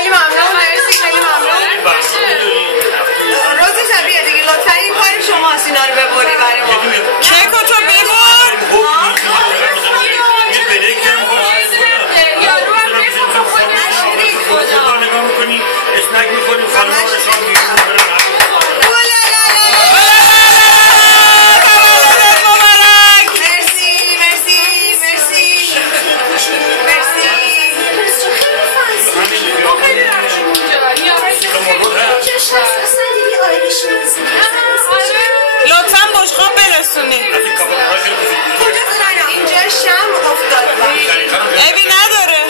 خیلی ممنون. مرسی خیلی ممنون. روز شبیه دیگه لطفا این کار شماست اینا رو ببری برای ما. کیکو تو ببر. اسنک میکنیم خانم ها نشان میگیریم لطفا بشقاب برسونی. اینجا شم افتاد. عیبی نداره.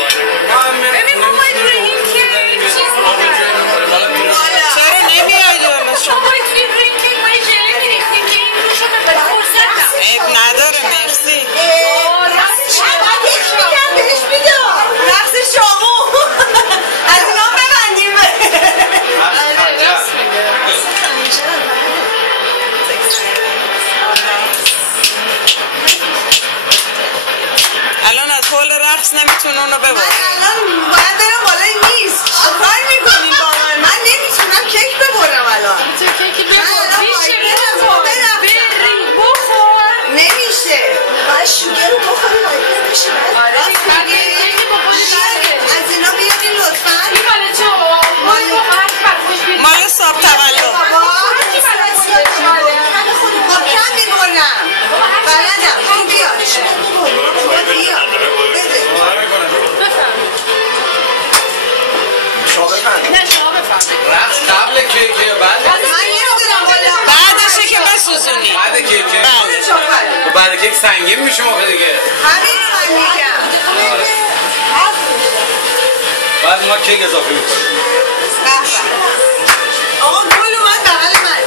چرا نمیای جلو شما؟ عیب نداره. مرسی. رقص شاهو از اینا ببندیم. الان از حول رقص نمیتونه اونو ببره. الان باید برم بالای میز. کار میکنیم با من نمیتونم کیک ببرم الان. تو کیکی بخور. نمیشه. باید شوگر رو بخوریم نمیشه. از اینا بیارین لطفا. مال صاحب تولد. خب کم میبرم. بلدم. این بیار. رقص قبل کیکه بعد بعدشه که بسوزونی. بعد کیکه بله. بعد کیک سنگین میشه موقع دیگه. همین من میگم. بعد ما کیک اضافه میکنیم. آقا گل اومد بغل من.